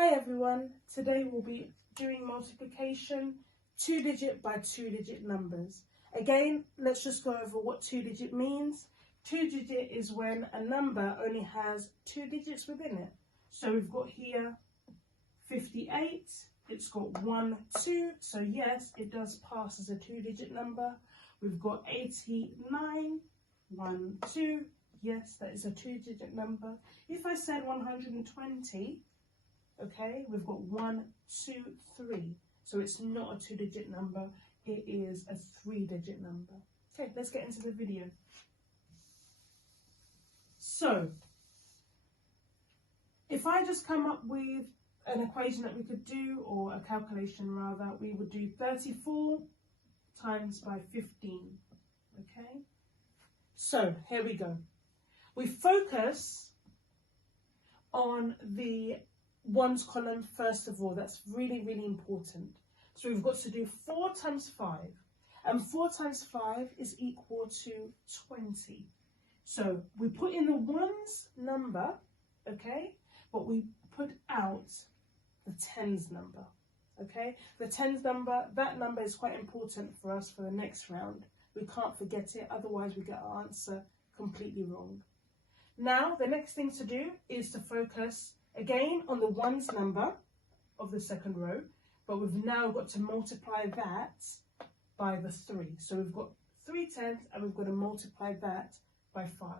Hi everyone, today we'll be doing multiplication 2-digit by 2-digit numbers. Again, let's just go over what 2-digit means. 2-digit is when a number only has 2 digits within it. So we've got here 58, it's got 1, 2, so yes, it does pass as a 2-digit number. We've got 89, 1, 2, yes, that is a 2-digit number. If I said 120, okay, we've got 1, 2, 3. So it's not a 2-digit number, it is a 3-digit number. Okay, let's get into the video. So, if I just come up with an equation that we could do, or a calculation rather, we would do 34 times by 15, okay? So, here we go. We focus on the ones column first of all. That's really, really important. So we've got to do 4 times 5, and 4 times 5 is equal to 20. So we put in the ones number, okay, but we put out the tens number, okay? The tens number, that number is quite important for us for the next round. We can't forget it, otherwise we get our answer completely wrong. Now, the next thing to do is to focus again on the ones number of the second row, but we've now got to multiply that by the 3. So we've got 3 tenths and we've got to multiply that by 5.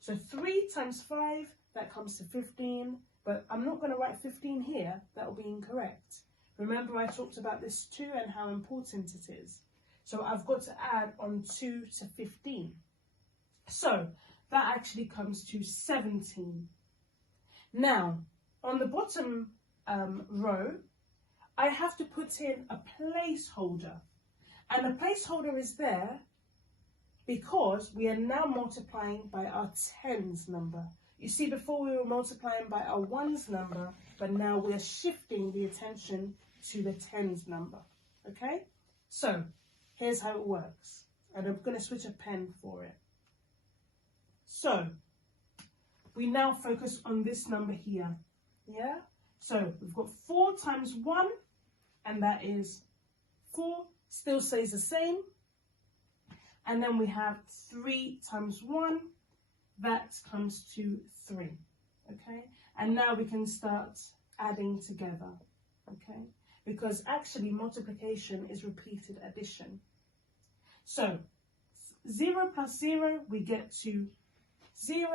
So 3 times 5, that comes to 15, but I'm not going to write 15 here, that will be incorrect. Remember I talked about this too and how important it is. So I've got to add on 2 to 15. So that actually comes to 17. Now, on the bottom row, I have to put in a placeholder. And the placeholder is there because we are now multiplying by our tens number. You see, before we were multiplying by our ones number, but now we're shifting the attention to the tens number, okay? So, here's how it works. And I'm going to switch a pen for it. So, we now focus on this number here, yeah? So, we've got 4 times 1, and that is 4, still stays the same. And then we have 3 times 1, that comes to 3, okay? And now we can start adding together, okay? Because actually multiplication is repeated addition. So, 0 plus 0, we get to 0.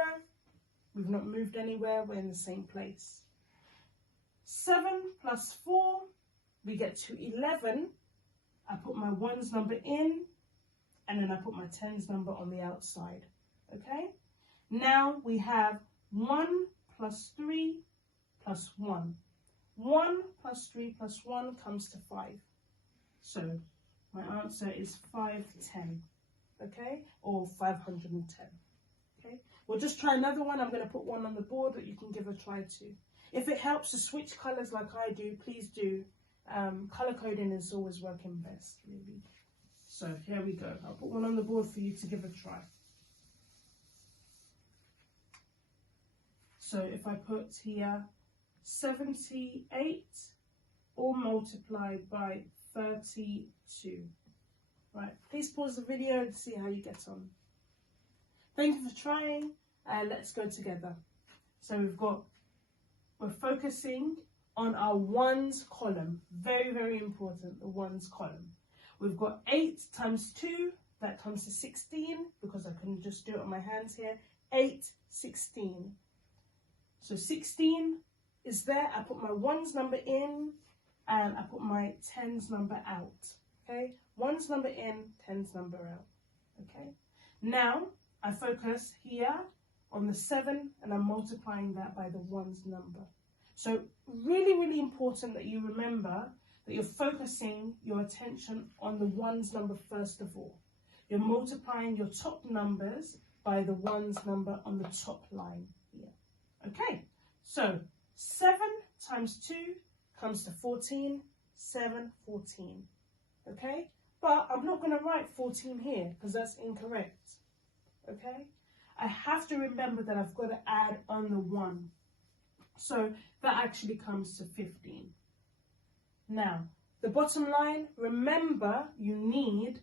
We've not moved anywhere, we're in the same place. 7 plus 4, we get to 11. I put my ones number in, and then I put my tens number on the outside, okay? Now we have 1 plus 3 plus 1. 1 plus 3 plus 1 comes to 5. So my answer is 510, okay? Or 510, okay? We'll just try another one. I'm going to put one on the board that you can give a try to. If it helps to switch colours like I do, please do. Colour coding is always working best, really. So here we go. I'll put one on the board for you to give a try. So if I put here 78 all multiplied by 32. Right, please pause the video to see how you get on. Thank you for trying. Let's go together. So we're focusing on our ones column. Very, very important, the ones column. We've got 8 times 2, that comes to 16, because I couldn't just do it on my hands here. 8, 16. So 16 is there. I put my ones number in, and I put my tens number out. Okay, ones number in, tens number out. Okay, now I focus here on the 7, and I'm multiplying that by the ones number. So really, really important that you remember that you're focusing your attention on the ones number first of all. You're multiplying your top numbers by the ones number on the top line here. Okay, so 7 times 2 comes to 14, 7, 14. Okay, but I'm not going to write 14 here because that's incorrect. Okay, I have to remember that I've got to add on the 1. So that actually comes to 15. Now, the bottom line, remember you need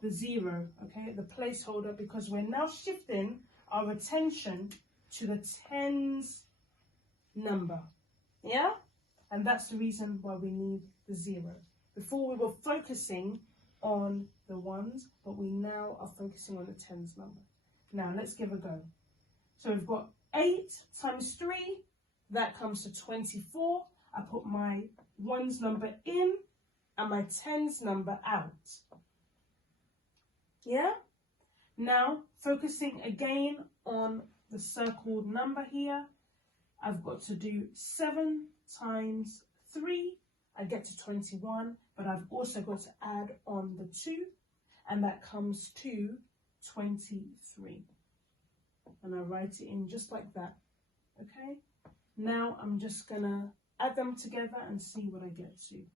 the 0, okay, the placeholder, because we're now shifting our attention to the tens number, yeah? And that's the reason why we need the 0. Before we were focusing on the ones, but we now are focusing on the tens number. Now, let's give a go. So we've got 8 times 3, that comes to 24. I put my ones number in and my tens number out. Yeah? Now, focusing again on the circled number here, I've got to do 7 times 3. I get to 21, but I've also got to add on the 2, and that comes to 23. And I write it in just like that, okay? Now I'm just gonna add them together and see what I get to.